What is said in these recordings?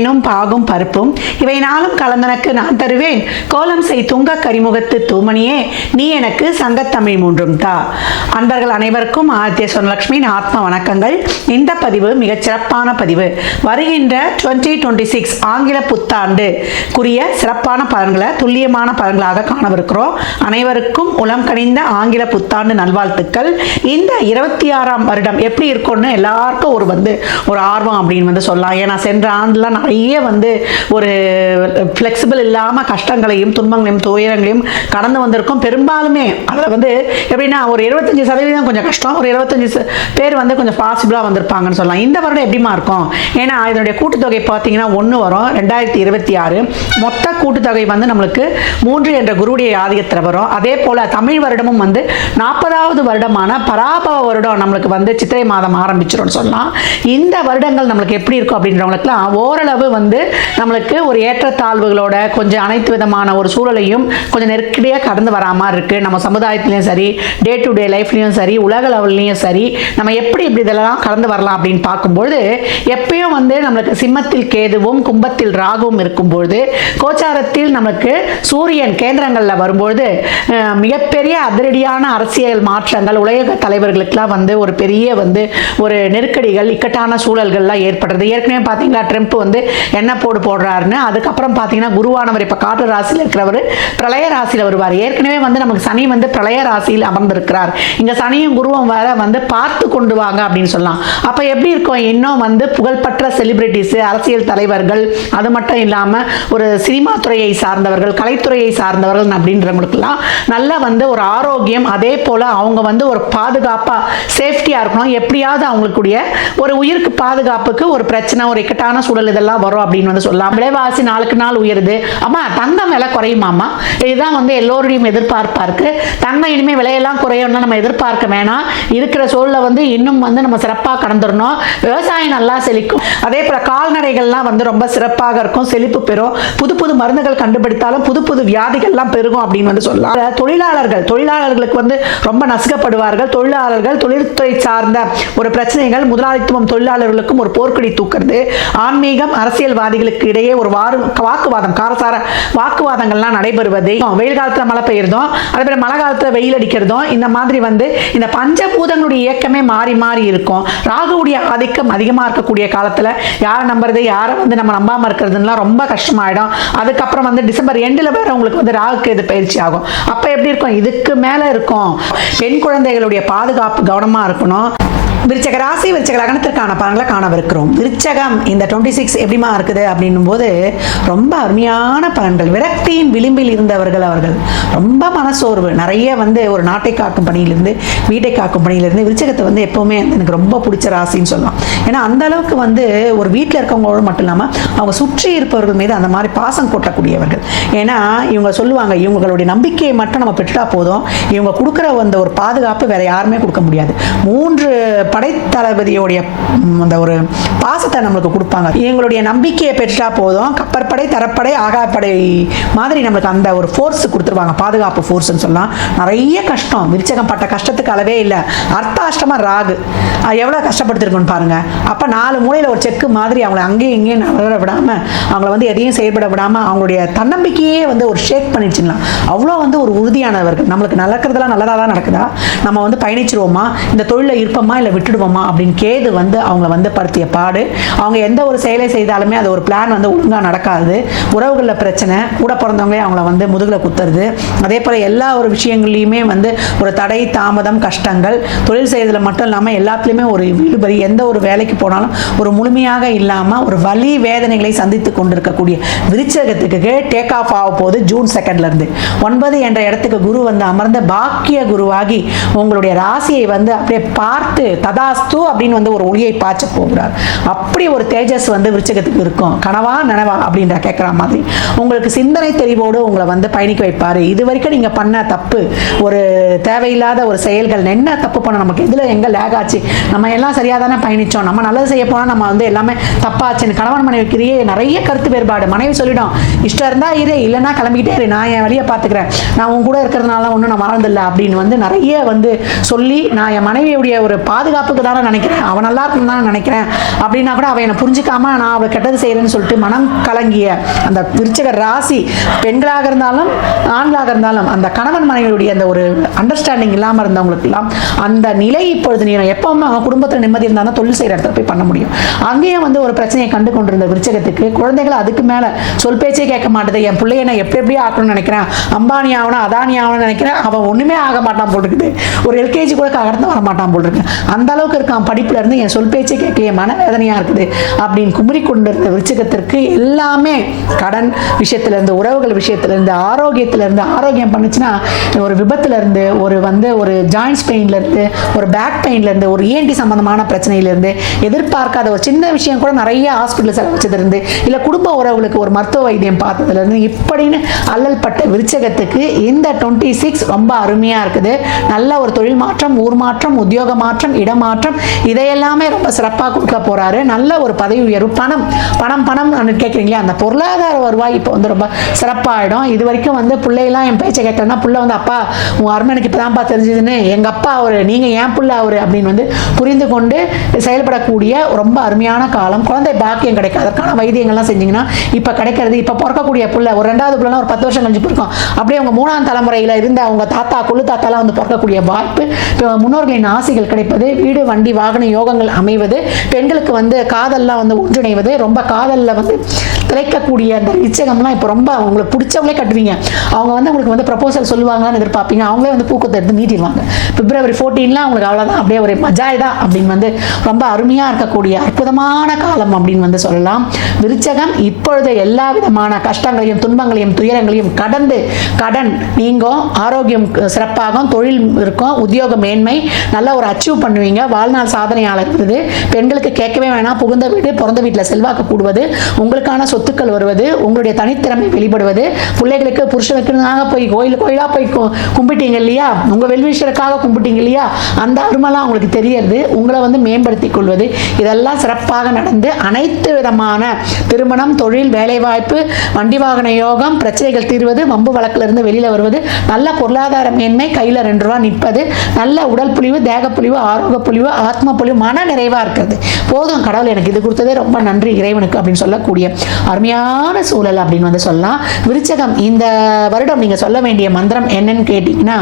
தேனும் பாகும் பருப்பும் இவை நாளும் கலந்தனக்கு நான் தருவேன். கோலம் செய் துங்க கரிமுகத்து தூமணியே நீ எனக்கு சங்கத்தமிழ் மூன்றும் தா. அன்பர்கள் அனைவருக்கும் ஆதித்ய சொர்ணலட்சுமியின் ஆத்ம வணக்கங்கள். இந்த பதிவு மிகச் சிறப்பான பதிவு. வருகின்ற 2026 ஆங்கில புத்தாண்டுக்குரிய சிறப்பான பலன்களை துல்லியமான பலன்களாக காணவிருக்கிறோம். அனைவருக்கும் உளம் கனிந்த ஆங்கில புத்தாண்டு நல்வாழ்த்துக்கள். இந்த 26ஆம் வருடம் எப்படி இருக்கும்னு எல்லாருக்கும் ஒரு ஆர்வம் அப்படின்னு சொல்லலாம். ஏன்னா சென்ற ஆண்டுலாம் நிறைய ஒரு ஃப்ளெக்சிபிள் இல்லாமல் கஷ்டங்களையும் துன்பங்களையும் துயரங்களையும் கடந்து வந்திருக்கும். பெரும்பாலுமே அதில் எப்படின்னா ஒரு 75% கொஞ்சம் கஷ்டம், ஒரு 75 பேர் கொஞ்சம் பாசிபிளாக வந்திருப்பாங்கன்னு சொல்லலாம். இந்த வருடம் எப்படிமா இருக்கும்? ஏன்னா இதனுடைய கூட்டுத்தொகை பார்த்தீங்கன்னா 1 வரும். 2026 மொத்த கூட்டுத்தொகை நம்மளுக்கு 3 என்ற குருவுடைய ஆதிக்கத்தில் வரும். அதே போல் தமிழ் வருடமும் 40வது வருடமான பராபவ வருடம் நம்மளுக்கு சித்திரை மாதம் ஆரம்பிச்சிடும் சொல்லலாம். இந்த வருடங்கள் நம்மளுக்கு எப்படி இருக்கும் அப்படின்றவங்களுக்குலாம் ஓரளவு நம்மளுக்கு ஒரு ஏற்றத்தாழ்வுகளோட கொஞ்சம் அனைத்து விதமான ஒரு சூழலையும் கொஞ்சம் நெருக்கடியாக கடந்து வரா மாதிரி இருக்குது. நம்ம சமுதாயத்துலேயும் சரி, டே டு டே லைஃப்லேயும் சரி, உலக லெவல்லையும் சரி, நம்ம எப்படி இதெல்லாம் கடந்து வரலாம் அப்படின்னு பார்க்கும்பொழுது எப்பயும் நம்மளுக்கு சிம்மத்தில் கேதுவும் கும்பத்தில் ராகுவும் இருக்கும்பொழுது கோச்சாரத்தில் நமக்கு சூரியன் கேந்திரங்களில் வரும்பொழுது மிகப்பெரிய அதிரடியான அரசியல் மாற்றங்கள் உலக தலைவர்களுக்கெல்லாம் ஒரு பெரிய ஒரு நெருக்கடிகள் இக்கட்டான சூழல்கள்லாம் ஏற்படுறது. ஏற்கனவே பார்த்தீங்களா ட்ரம்ப் என்ன போடுறாருன்னு. அதுக்கப்புறம் பார்த்தீங்கன்னா குருவானவர் இப்போ காற்று ராசியில் இருக்கிறவர் பிரளய ராசியில் வருவார். ஏற்கனவே நமக்கு சனி பிரளய ராசியில் அமர்ந்திருக்கிறார். இங்கே சனியும் குருவும் வேற பார்த்து கொண்டு வாங்க அப்படின்னு சொல்லலாம். அப்போ எப்படி இருக்கும்? இன்னும் புகழ்பெற்ற செலிபிரிட்டிஸ், அரசியல் தலைவர்கள், அது மட்டும் இல்லாமல் ஒரு சினிமா துறையை சார்ந்தவர்கள், கலைத்துறையை சார்ந்தவர்கள் அப்படின்றவங்களுக்கெல்லாம் நல்ல ஒரு ஆரோக்கியம், அதே போல் அவங்க ஒரு பாதுகாப்பாக சேஃப்டியாக இருக்கணும். எப்படியாவது அவங்களுக்குடைய ஒரு உயிருக்கு பாதுகாப்புக்கு ஒரு பிரச்சனை, ஒரு இக்கட்டான சூழல் இதெல்லாம் வரும் அப்படின்னு சொல்லலாம். விலைவாசி நாளுக்கு நாள் உயருது. அம்மா தங்கம் விலை குறையுமாம்மா? இதுதான் எல்லோருடையும் எதிர்பார்ப்பா இருக்கு. தங்கம் இனிமேல் விலையெல்லாம் குறையணும்னா நம்ம எதிர்பார்க்க வேணாம். இருக்கிற சூழலை இன்னும் நம்ம சிறப்பாக கடந்துடணும். விவசாயம் நல்லா செழிக்கும். அதே போல கால்நடைகள்லாம் ரொம்ப சிறப்பாக இருக்கும், செழிப்பு பெறும். புது புது மருந்துகள் கண்டுபிடித்தாலும் புது புது வியாதிகள்லாம் பெருகும் அப்படின்னு சொல்லலாம். தொழிலாளர்களுக்கு ரொம்ப நசுக்கப்படுவார்கள். தொழில்துறை சார்ந்த ஒரு பிரச்சனைகள், முதலாளித்துவம் தொழிலாளர்களுக்கும் ஒரு போர்க்கொடி தூக்குறது, ஆன்மீகம் அரசியல்வாதிகளுக்கு இடையே ஒரு வாக்குவாதம், காரசார வாக்குவாதங்கள்லாம் நடைபெறுவது, வெயில் காலத்துல மழை பெய்யறதும், அதே போல மழை காலத்துல வெயில் அடிக்கிறதும், இந்த மாதிரி இந்த பஞ்சபூதங்களுடைய இயக்கமே மாறி மாறி இருக்கும். ராகுவுடைய ஆதிக்கம் அதிகமா இருக்கக்கூடிய காலத்துல யாரை நம்புறது, யாரை நம்ம நம்பாம இருக்கிறதுனா ரொம்ப கஷ்டமாயிடும். அதுக்கப்புறம் டிசம்பர் எண்டில் வேற உங்களுக்கு ராகுக்கு இது பயிற்சி ஆகும். அப்ப எப்படி இருக்கும்? இதுக்கு மேல இருக்கும். பெண் குழந்தைகளுடைய பாதுகாப்பு கவனமா இருக்கணும். விருச்சக ராசி விருச்சக லக்னத்திற்கான பலன்களை காணவிருக்கிறோம். விருச்சகம் இந்த 26 எப்படிமா இருக்குது அப்படின்னும் போது ரொம்ப அருமையான பலன்கள். விரக்தியின் விளிம்பில் இருந்தவர்கள், அவர்கள் ரொம்ப மனசோர்வு, நிறைய ஒரு நாட்டை காக்கும் பணியிலிருந்து வீட்டை காக்கும் பணியிலிருந்து விருச்சகத்தை எப்பவுமே எனக்கு ரொம்ப பிடிச்ச ராசின்னு சொல்லலாம். ஏன்னா அந்த அளவுக்கு ஒரு வீட்டில் இருக்கவங்களோடு மட்டும் இல்லாமல் அவங்க சுற்றி இருப்பவர்கள் மீது அந்த மாதிரி பாசம் கொட்டக்கூடியவர்கள். ஏன்னா இவங்க சொல்லுவாங்க, இவங்களுடைய நம்பிக்கையை மட்டும் நம்ம பெற்றுட்டா போதும், இவங்க கொடுக்குற ஒரு பாதுகாப்பு வேற யாருமே கொடுக்க முடியாது. 3 படைத்தளபதியோடைய அந்த ஒரு பாசத்தை நம்மளுக்கு கொடுப்பாங்க. எங்களுடைய நம்பிக்கையை பெற்றா போதும், கப்பற்படை, தரப்படை, ஆகாப்படை மாதிரி நம்மளுக்கு அந்த ஒரு ஃபோர்ஸ் கொடுத்துருவாங்க, பாதுகாப்பு ஃபோர்ஸ்ன்னு சொல்லலாம். நிறைய கஷ்டம், விருச்சகம் பட்ட கஷ்டத்துக்கு அளவே இல்லை. அர்த்தாஷ்டமா ராகு எவ்வளோ கஷ்டப்படுத்திருக்குன்னு பாருங்க. அப்போ 4 மூலையில் ஒரு செக்கு மாதிரி அவங்களை அங்கேயும் இங்கேயும் வளர விடாமல், அவங்கள எதையும் செயல்பட விடாமல் அவங்களுடைய தன்னம்பிக்கையே ஒரு ஷேக் பண்ணிடுச்சுங்களா. அவ்வளோ ஒரு உறுதியானவர்கள். நம்மளுக்கு நடக்கிறதுலாம் நல்லதாக தான் நடக்குதா, நம்ம பயணிச்சிருவோமா, இந்த தொழிலில் இருப்போமா இல்லை விட்டுடுவோமா அப்படின்னு கேது அவங்கள படுத்திய பாடு. அவங்க எந்த ஒரு செயலை செய்தாலுமே அது ஒரு பிளான் ஒழுங்காக நடக்காது. உறவுகளில் பிரச்சனை, கூட பிறந்தவங்களே அவங்கள முதுகுல குத்துறது. அதே போல் எல்லா ஒரு விஷயங்கள்லையுமே ஒரு தடை, தாமதம், கஷ்டங்கள். தொழில் செய்யறதுல மட்டும் இல்லாமல் எல்லாத்துலேயுமே ஒரு இழுபறி. எந்த ஒரு வேலைக்கு போனாலும் ஒரு முழுமையாக இல்லாமல் ஒரு வலி வேதனைகளை சந்தித்து கொண்டிருக்கக்கூடிய விருச்சகத்துக்கு டேக் ஆஃப் ஆக போகுது. ஜூன் 2 இருந்து 9 என்ற இடத்துக்கு குரு அமர்ந்த பாக்கிய குருவாகி உங்களுடைய ராசியை அப்படியே பார்த்து ததாஸ்து அப்படின்னு ஒரு ஒளியை பாய்ச்ச போகிறார். அப்படி ஒரு தேஜஸ் விருச்சகத்துக்கு இருக்கும். கனவா நனவா அப்படின்ற கேட்குற மாதிரி உங்களுக்கு சிந்தனை தெளிவோடு உங்களை பயணிக்க வைப்பார். இது வரைக்கும் நீங்கள் பண்ண தப்பு, ஒரு தேவையில்லாத ஒரு செயல்கள், என்ன தப்பு பண்ண, நமக்கு இதில் எங்கே லேக் ஆச்சு, நம்ம எல்லாம் சரியாக தானே பயணித்தோம், நம்ம நல்லது செய்ய போனால் நம்ம எல்லாமே தப்பாச்சுன்னு கணவன் மனைவிக்கிறியே நிறைய கருத்து வேறுபாடு. மனைவி சொல்லிடும், இஷ்டம் இருந்தால் இரு, இல்லைன்னா கிளம்பிக்கிட்டே இரு, நான் என் வழியை பார்த்துக்கிறேன், நான் உன் கூட இருக்கிறதுனால ஒன்றும் நான் வாழ்ந்தில்லை அப்படின்னு நிறைய சொல்லி நான் என் மனைவியுடைய ஒரு பாதுகாப்பு பாதுகாப்புக்கு தானே நினைக்கிறேன், அவன் நல்லா இருக்குன்னு தான் நினைக்கிறேன் அப்படின்னா கூட அவன் என்னை புரிஞ்சுக்காம நான் அவளை கெட்டது செய்கிறேன்னு சொல்லிட்டு மனம் கலங்கிய அந்த விருச்சிக ராசி பெண்களாக இருந்தாலும் ஆண்களாக இருந்தாலும் அந்த கணவன் மனைவியுடைய அந்த ஒரு அண்டர்ஸ்டாண்டிங் இல்லாமல் இருந்தவங்களுக்குலாம் அந்த நிலை இப்பொழுது நீ எப்பவுமே அவங்க குடும்பத்தில் நிம்மதி இருந்தால் தான் தொழில் செய்கிற இடத்துல போய் பண்ண முடியும். அங்கேயும் வந்து ஒரு பிரச்சனையை கண்டு கொண்டிருந்த விருச்சகத்துக்கு குழந்தைகள் அதுக்கு மேலே சொல் பேச்சே கேட்க மாட்டேது, என் பிள்ளைய நான் எப்படி ஆகணும்னு நினைக்கிறேன், அம்பானி ஆகணும் அதானி ஆகணும்னு நினைக்கிறேன், அவன் ஒன்றுமே ஆக மாட்டான் போல் இருக்குது, ஒரு எல்கேஜி கூட கடந்து வர மாட்டான் போல் இருக்கு, அந்த அளவுக்கு இருக்கான் படிப்புல இருந்து, என் சொல் பேச்சே கேட்கலையே மனவேதனையா இருக்குது அப்படின்னு குமரி கொண்டிருந்த விருச்சிகத்திற்கு எல்லாமே கடன் விஷயத்திலிருந்து, உறவுகள் விஷயத்திலிருந்து, ஆரோக்கியத்திலிருந்து, ஆரோக்கியம் பண்ணுச்சுன்னா ஒரு விபத்துலேருந்து, ஒரு ஜாயின்ஸ் பெயின்லேருந்து, ஒரு பேக் பெயின்லேருந்து, ஒரு ENT சம்பந்தமான பிரச்சனையிலேருந்து, எதிர்பார்க்காத ஒரு சின்ன விஷயம் கூட நிறைய ஹாஸ்பிட்டல் செலவச்சதுலேருந்து, இல்லை குடும்ப உறவுகளுக்கு ஒரு மருத்துவ வைத்தியம் பார்த்ததுலேருந்து இப்படின்னு அல்லல் பட்ட விருச்சகத்துக்கு இந்த 26 ரொம்ப அருமையாக இருக்குது. நல்ல ஒரு தொழில் மாற்றம், ஊர் மாற்றம், உத்தியோக மாற்றம், இடமாற்றம், இதையெல்லாமே ரொம்ப சிறப்பாக கொடுக்க போகிறாரு. நல்ல ஒரு பதவி உயர்வு, பணம் பணம் பணம் கேட்குறீங்களா, அந்த பொருளாதார வருவாய் இப்போ வந்து ரொம்ப சிறப்பாகிடும். இது வரைக்கும் வந்து பிள்ளைலாம் என் பேச்சை கேட்கலன்னா பிள்ளை வந்து அப்பா உன் அருமனுக்கு இப்போ தான்ப்பா தெரிஞ்சதுன்னு எங்கள் அப்பா அவர், நீங்கள் ஏன் பிள்ளை அவர் அப்படின்னு வந்து புரிந்து கொண்டு செயல்படக்கூடிய ரொம்ப அருமையான காலம். குழந்தை பாக்கியம் கிடைக்கும், அதற்கான வைத்தியங்கள்லாம் செஞ்சிங்கன்னா இப்போ கிடைக்கிறது. இப்போ பிறக்கக்கூடிய பிள்ளை ஒரு 2வது பிள்ளைனா ஒரு 10 வருஷம் கழிச்சு பிறக்கும், அப்படியே அவங்க 3ஆம் தலைமுறையில் இருந்த அவங்க தாத்தா கொள்ளு தாத்தாலாம் வந்து பிறக்கக்கூடிய வாய்ப்பு, முன்னோர்களின் ஆசைகள் கிடைப்பது, வீடு வண்டி வாகன யோகங்கள் அமைவது, பெண்களுக்கு வந்து காதல்லாம் வந்து ஒன்றிணைவது, ரொம்ப காதலில் வந்து திளைக்கக்கூடிய அந்த விச்சகம்லாம் இப்போ ரொம்ப உங்களுக்கு பிடிச்சவங்களே கட்டுவீங்க. அவங்க வந்து உங்களுக்கு வந்து ப்ரப்போசல் சொல்லுவாங்களான்னு எதிர்பார்ப்பீங்க, அவங்களே வந்து பூக்கத்தை எடுத்து நீட்டிடுவாங்க. February 14 அவங்களுக்கு அவ்வளோதான், அப்படியே ஒரு மஜாய் தான் அப்படின்னு வந்து ரொம்ப அருமையாக இருக்கக்கூடிய அற்புதமான காலம் அப்படின்னு வந்து சொல்லலாம். விருச்சகம் இப்பொழுது எல்லா விதமான கஷ்டங்களையும் துன்பங்களையும் துயரங்களையும் கடந்து கடன் நீங்கும், ஆரோக்கியம் சிறப்பாகும், தொழில் இருக்கும், உத்தியோக மேன்மை நல்ல ஒரு அச்சீவ் பண்ணுவீங்க, வாழ்நாள் சாதனையாளர் விருது, பெண்களுக்கு கேட்கவே வேணாம், புகுந்த வீடு பிறந்த வீட்டில் செல்வாக்கு கூடுவது, உங்களுக்கான சொத்துக்கள் வருவது, உங்களுடைய தனித்திறமை வெளிப்படுவது, பிள்ளைகளுக்கு புருஷனுக்குனாக போய் கோயிலாக போய் கும்பிட்டீங்க இல்லையா, உங்கள் வெல்விஷருக்காக கும்பிட்டீங்க இல்லையா, அந்த அருமெல்லாம் உங்களுக்கு தெரியறது, உங்களை வந்து மேம்படுத்திக் கொள்வது, இதெல்லாம் சிறப்பாக நடந்து அனைத்து விதமான திருமணம், தொழில், வேலைவாய்ப்பு, வண்டி வாகன யோகம், பிரச்சனைகள் தீர்வது, வம்பு வழக்கிலிருந்து வெளியில் வருவது, நல்ல பொருளாதார மேன்மை, கையில் 2 ரூபா நிற்பது, நல்ல உடல் புலிவு, தேக புலிவு, ஆரோக்கிய புலிவு, ஆத்ம புலிவு, மன நிறைவாக இருக்கிறது. போதும் கடவுள் எனக்கு இது கொடுத்ததே ரொம்ப நன்றி இறைவனுக்கு அப்படின்னு சொல்லக்கூடிய அருமையான சூழல் அப்படின்னு வந்து சொல்லலாம். விருச்சகம் இந்த வருடம் நீங்கள் சொல்ல வேண்டிய மந்திரம் என்னன்னு கேட்டீங்கன்னா,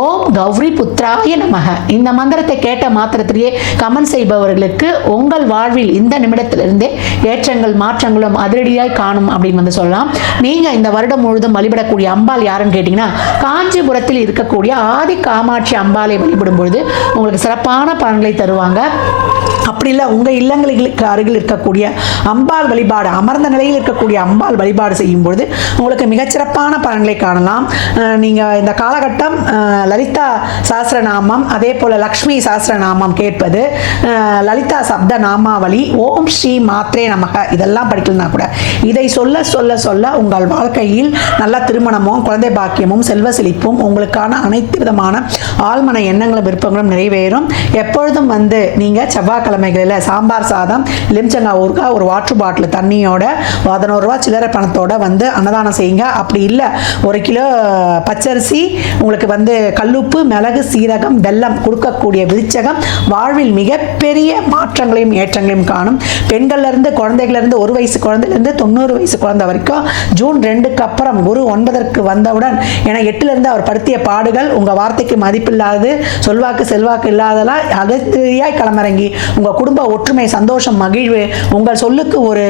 ஓம் கௌரி புத்ராய நமக. இந்த மந்திரத்தை கேட்ட மாத்திரத்திலேயே கமெண்ட் செய்பவர்களுக்கு உங்கள் வாழ்வில் இந்த நிமிடத்திலிருந்தே ஏற்றங்கள் மாற்றங்களும் அதிரடியாய் காணும் அப்படின்னு வந்து சொல்லலாம். நீங்கள் இந்த வருடம் முழுதும் வழிபடக்கூடிய அம்பாள் யாருன்னு கேட்டிங்கன்னா, காஞ்சிபுரத்தில் இருக்கக்கூடிய ஆதி காமாட்சி அம்பாளை வழிபடும் பொழுது உங்களுக்கு சிறப்பான பலன்களை தருவாங்க. அப்படி இல்லை உங்கள் இல்லங்களுக்கு அருகில் இருக்கக்கூடிய அம்பாள் வழிபாடு, அமர்ந்த நிலையில் இருக்கக்கூடிய அம்பாள் வழிபாடு செய்யும் பொழுது உங்களுக்கு மிகச்சிறப்பான பலன்களை காணலாம். நீங்கள் இந்த காலகட்டம் லலிதா சாஸ்திரநாமம், அதே போல் லக்ஷ்மி சாஸ்திரநாமம் கேட்பது, லலிதா சப்த நாமாவளி, ஓம் ஸ்ரீ மாத்ரே நமக, இதெல்லாம் படிக்கலனா கூட இதை சொல்ல சொல்ல சொல்ல உங்கள் வாழ்க்கையில் நல்ல திருமணமும் குழந்தை பாக்கியமும் செல்வ செழிப்பும் உங்களுக்கான அனைத்து விதமான ஆழ்மன எண்ணங்களும் விருப்பங்களும் நிறைவேறும். எப்பொழுதும் வந்து நீங்கள் செவ்வாய்க்கிழமைகளில் சாம்பார் சாதம், எலுமிச்சங்காய் ஊறுகாய், ஒரு வாட்டர் பாட்டில் தண்ணியோட 11 ரூபா சில்லறை பணத்தோட வந்து அன்னதானம் செய்யுங்க. அப்படி இல்லை 1 கிலோ பச்சரிசி, உங்களுக்கு வந்து கல்லுப்பு, மிளகு, சீரகம், வெல்லம் கொடுக்கக்கூடிய விருச்சகம் வாழ்வில் மிகப்பெரிய மாற்றங்களையும் ஏற்றங்களையும் காணும். பெண்கள்லேருந்து குழந்தைகளிலிருந்து 1 வயசு குழந்தைலேருந்து 90 வயசு குழந்தை வரைக்கும் ஜூன் 2க்கு அப்புறம் குரு 9ற்கு வந்தவுடன், ஏன்னா 8லேருந்து அவர் படுத்திய பாடுகள், உங்கள் வார்த்தைக்கு மதிப்பில்லாது, சொல்வாக்கு செல்வாக்கு இல்லாதெல்லாம் அகத்தியாய் களமிறங்கி உங்கள் குடும்ப ஒற்றுமை, சந்தோஷம், மகிழ்வு, உங்கள் சொல்லுக்கு ஒரு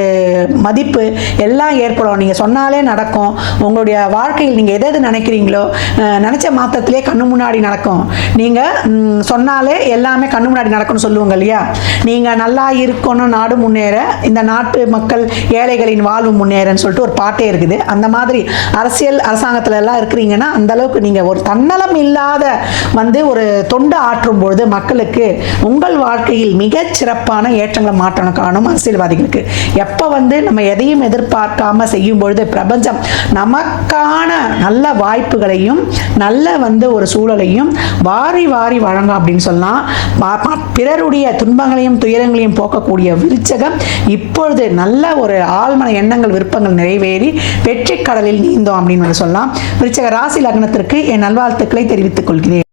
மதிப்பு எல்லாம் ஏற்படும். நீங்கள் சொன்னாலே நடக்கும். உங்களுடைய வாழ்க்கையில் நீங்கள் எது நினைக்கிறீங்களோ நினச்ச மாத்திரத்திலே கண்ணு முன்னாடி நடக்கும். நீங்கள் சொன்னாலே எல்லாமே கண்ணு முன்னாடி நடக்கும்னு சொல்லுவாங்க இல்லையா, நீங்கள் நல்லா இருக்கணும், நாடு முன்னேற, இந்த நாட்டு மக்கள் ஏழைகளின் வாழ்வு முன்னேறன்னு சொல்லிட்டு ஒரு பாட்டே இருக்குது. அந்த மாதிரி அரசியல் அரசாங்கத்தில் எல்லாம் இருக்கிறீங்கன்னா அந்த அளவுக்கு நீங்கள் ஒரு தன்னலம் இல்லாத வந்து ஒரு தொண்டு ஆற்றும் பொழுது மக்களுக்கு உங்கள் வாழ்க்கையில் மிகச் சிறப்பான ஏற்றங்களை மாற்றம் காணும். அரசியல்வாதிகளுக்கு எப்போ வந்து நம்ம எதையும் எதிர்பார்க்காம செய்யும் பொழுது பிரபஞ்சம் நமக்கான நல்ல வாய்ப்புகளையும் நல்ல வந்து ஒரு சூழலையும் வாரி வாரி வழங்கும் அப்படின்னு சொல்லலாம். பிறருடைய துன்பங்களையும் துயரங்களையும் போக்கக்கூடிய விருச்சகம் இப்பொழுது நல்ல ஒரு ஆழ்மன எண்ணங்கள் விருப்பங்கள் நிறைவேறி வெற்றி கடலில் நீந்தோம் அப்படின்னு சொல்லலாம். விருச்சக ராசி லக்னத்திற்கு என் நல்வாழ்த்துக்களை தெரிவித்துக் கொள்கிறேன்.